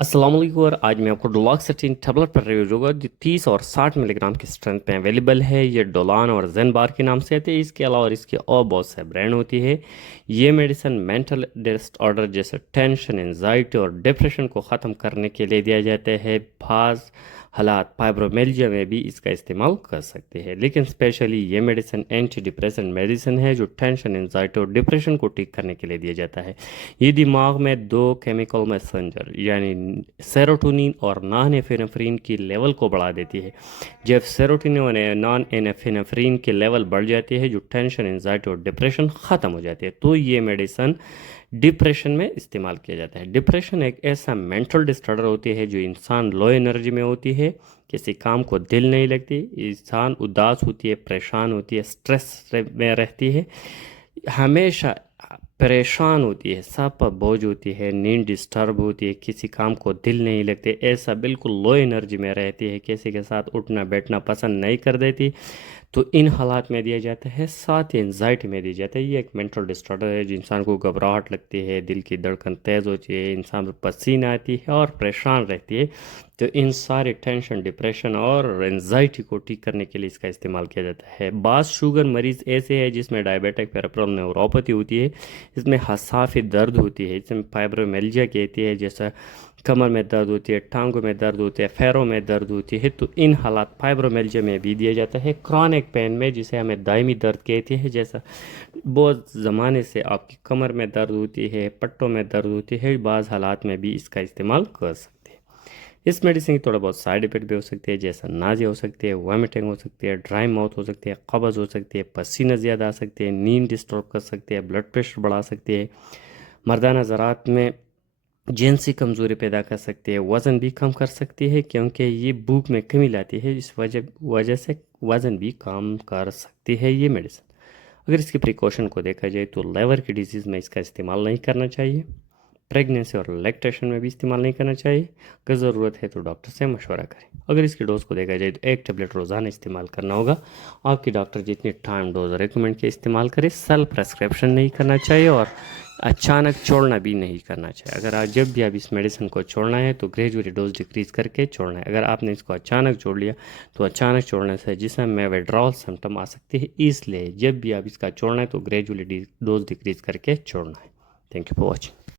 السلام علیکم، اور آج میں آپ کو ڈولاکسٹین ٹیبلٹ پر ریویو دوں گا جو 30 اور 60 ملی گرام کی اسٹرینتھ پہ اویلیبل ہے۔ یہ ڈولان اور زین بار کے نام سے آتے ہیں۔ اس کے علاوہ اس کی اور بہت سے برانڈ ہوتی ہے۔ یہ میڈیسن مینٹل ڈس آرڈر جیسے ٹینشن، انزائٹی اور ڈپریشن کو ختم کرنے کے لیے دیا جاتا ہے۔ بعض حالات فائبرومیلجیا میں بھی اس کا استعمال کر سکتے ہیں، لیکن اسپیشلی یہ میڈیسن اینٹی ڈپریسنٹ میڈیسن ہے جو ٹینشن، انزائٹی اور ڈپریشن کو ٹھیک کرنے کے لیے دیا جاتا ہے۔ یہ دماغ میں دو کیمیکل میسنجر یعنی سیروٹونین اور نان ایفینفرین کی لیول کو بڑھا دیتی ہے۔ جب سیروٹونین اور نان ایفینفرین کی لیول بڑھ جاتی ہے جو ٹینشن، انزائٹی اور ڈپریشن ختم ہو جاتی ہے، تو یہ میڈیسن ڈپریشن میں استعمال کیا جاتا ہے۔ ڈپریشن ایک ایسا مینٹل ڈسٹرڈر ہوتی ہے جو انسان لو انرجی میں ہوتی ہے، کسی کام کو دل نہیں لگتی، انسان اداس ہوتی ہے، پریشان ہوتی ہے، سٹریس میں رہتی ہے، ہمیشہ پریشان ہوتی ہے، سب پر بوجھ ہوتی ہے، نیند ڈسٹرب ہوتی ہے، کسی کام کو دل نہیں لگتے، ایسا بالکل لو انرجی میں رہتی ہے، کسی کے ساتھ اٹھنا بیٹھنا پسند نہیں کر دیتی، تو ان حالات میں دیا جاتا ہے۔ ساتھ ہی انزائٹی میں دیا جاتا ہے۔ یہ ایک مینٹل ڈسٹرڈر ہے جو انسان کو گھبراہٹ لگتی ہے، دل کی دھڑکن تیز ہوتی ہے، انسان پر پسینہ آتی ہے اور پریشان رہتی ہے، تو ان سارے ٹینشن، ڈپریشن اور انزائٹی کو ٹھیک کرنے کے لیے اس کا استعمال کیا جاتا ہے۔ بعض شوگر مریض ایسے ہیں جس میں ڈائبیٹک پیرپرل نیوروپیتھی ہوتی ہے، اس میں حساسی درد ہوتی ہے، اس میں فائبرومیلجیا کہتی ہے، جیسا کمر میں درد ہوتی ہے، ٹانگوں میں درد ہوتی ہے، پیروں میں درد ہوتی ہے، تو ان حالات فائبرومیلجیا میں بھی دیا جاتا ہے۔ کرونک پین میں جسے ہمیں دائمی درد کہتے ہیں، جیسا بہت زمانے سے آپ کی کمر میں درد ہوتی ہے، پٹوں میں درد ہوتی ہے، بعض حالات میں بھی اس کا استعمال کر سکتے ہیں۔ اس میڈیسن کی تھوڑا بہت سائیڈ افیکٹ بھی ہو سکتے ہیں، جیسا نازیا ہو سکتی ہے، وامٹنگ ہو سکتی ہے، ڈرائی ماؤتھ ہو سکتی ہے، قبض ہو سکتی ہے، پسینہ زیادہ آ سکتے ہیں، نیند ڈسٹرب کر سکتے ہیں، بلڈ پریشر بڑھا سکتے ہیں، مردانہ ذرات میں جنسی کمزوری پیدا کر سکتی ہے، وزن بھی کم کر سکتی ہے، کیونکہ یہ بھوک میں کمی لاتی ہے، اس وجہ سے وزن بھی کم کر سکتی ہے یہ میڈیسن۔ اگر اس کی پریکاشن کو دیکھا جائے تو لیور کی ڈیزیز میں اس کا استعمال نہیں کرنا چاہیے، پریگنینسی اور لیکٹیشن میں بھی استعمال نہیں کرنا چاہیے، اگر ضرورت ہے تو ڈاکٹر سے مشورہ کریں۔ اگر اس کی ڈوز کو دیکھا جائے تو ایک ٹیبلٹ روزانہ استعمال کرنا ہوگا۔ آپ کی ڈاکٹر جتنی ٹائم ڈوز ریکمنڈ کے استعمال کرے، سیلف پرسکرپشن نہیں کرنا چاہیے اور اچانک چھوڑنا بھی نہیں کرنا چاہیے۔ اگر آپ جب بھی آپ اس میڈیسن کو چھوڑنا ہے تو گریجولی ڈوز ڈکریز کر کے چھوڑنا ہے۔ اگر آپ نے اس کو اچانک چھوڑ لیا تو اچانک چھوڑنے سے جسم میں ویڈرال سمٹم آ سکتے ہیں، اس لیے جب بھی آپ اس کا چھوڑنا ہے تو گریجولی ڈوز ڈکریز کر کے چھوڑنا ہے۔ Thank you for watching.